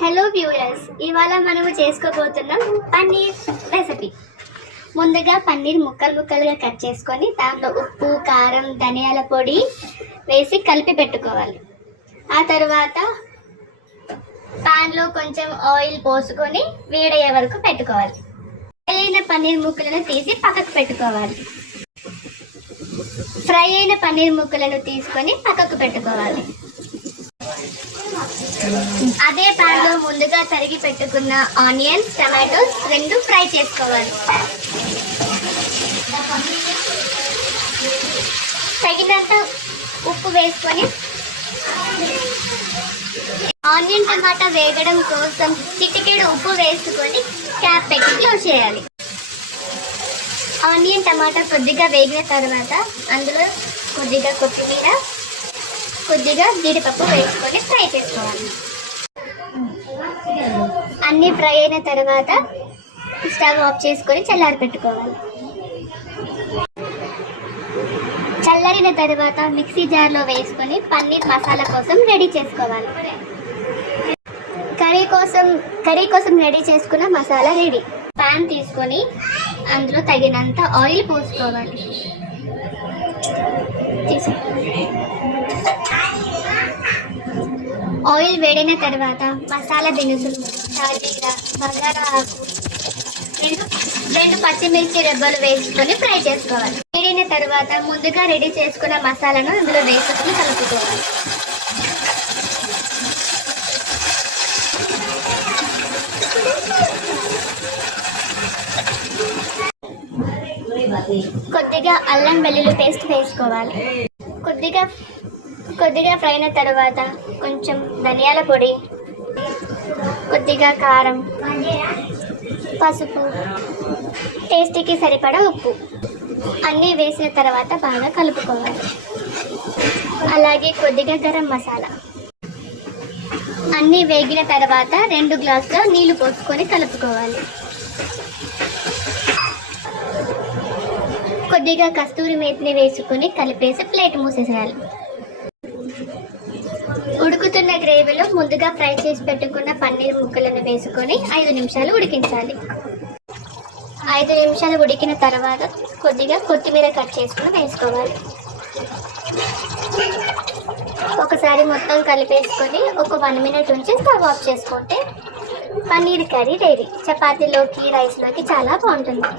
Hello viewers ఇవాళ మనము చేసుకోబోతున్నాం పన్నీర్ రెసిపీ ముందుగా పన్నీర్ ముక్కలు ముక్కలుగా కట్ చేసుకొని దాంట్లో ఉప్పు కారం ధనియాల పొడి వేసి కలిపి పెట్టుకోవాలి. ఆ తర్వాత పాన్లో కొంచెం ఆయిల్ పోసుకొని వేడయ్యే వరకు పెట్టుకోవాలి. అయిన పన్నీర్ ముక్కలను తీసి పక్కకు పెట్టుకోవాలి. ఫ్రై అయిన పన్నీర్ ముక్కలను తీసుకొని పక్కకు పెట్టుకోవాలి. అదే పాన్లో ముందుగా తరిగి పెట్టుకున్న ఆనియన్స్ టమాటోస్ రెండు ఫ్రై చేసుకోవాలి. తగినంత ఉప్పు వేసుకొని ఆనియన్ టమాటా వేగడం కోసం చిటికెడు ఉప్పు వేసుకొని క్యాప్ పెట్టి క్లోజ్ చేయాలి. ఆనియన్ టమాటా కొద్దిగా వేగిన తర్వాత అందులో కొద్దిగా కొత్తిమీర కొద్దిగా జీడిపప్పు వేసుకొని ఫ్రై చేసుకోవాలి. అన్నీ ఫ్రై అయిన తర్వాత స్టవ్ ఆఫ్ చేసుకొని చల్లారి పెట్టుకోవాలి. చల్లారిన తర్వాత మిక్సీ జార్లో వేసుకొని పన్నీర్ మసాలా కోసం రెడీ చేసుకోవాలి. కర్రీ కోసం కర్రీ కోసం రెడీ చేసుకున్న మసాలా రెడీ. పాన్ తీసుకొని అందులో తగినంత ఆయిల్ పోసుకోవాలి. ఆయిల్ వేడిన తర్వాత మసాలా దినుసులు షాజీరా బగారా ఆకు రెండు రెండు పచ్చిమిర్చి రెబ్బలు వేసుకొని ఫ్రై చేసుకోవాలి. వేడిన తర్వాత ముందుగా రెడీ చేసుకున్న మసాలాను అందులో వేసుకొని కలుపుకోవాలి. కొద్దిగా అల్లం వెల్లుల్లి పేస్ట్ వేసుకోవాలి. కొద్దిగా కొద్దిగా ఫ్రై అయిన తర్వాత కొంచెం ధనియాల పొడి కొద్దిగా కారం పసుపు టేస్టీకి సరిపడా ఉప్పు. అన్నీ వేసిన తర్వాత బాగా కలుపుకోవాలి. అలాగే కొద్దిగా గరం మసాలా. అన్నీ వేగిన తర్వాత రెండు గ్లాసుల నీళ్ళు పోసుకొని కలుపుకోవాలి. కొద్దిగా కస్తూరి మేతిని వేసుకొని కలిపేసి ప్లేట్ మూసేసేయాలి. ఉడుకుతున్న గ్రేవీలో ముందుగా ఫ్రై చేసి పెట్టుకున్న పన్నీర్ ముక్కలను వేసుకొని ఐదు నిమిషాలు ఉడికించాలి. ఐదు నిమిషాలు ఉడికిన తర్వాత కొద్దిగా కొత్తిమీర కట్ చేసుకుని వేసుకోవాలి. ఒకసారి మొత్తం కలిపేసుకొని ఒక వన్ మినిట్ ఉంచి స్టవ్ ఆఫ్ చేసుకుంటే పన్నీర్ కర్రీ రెడీ. చపాతీలోకి రైస్లోకి చాలా బాగుంటుంది.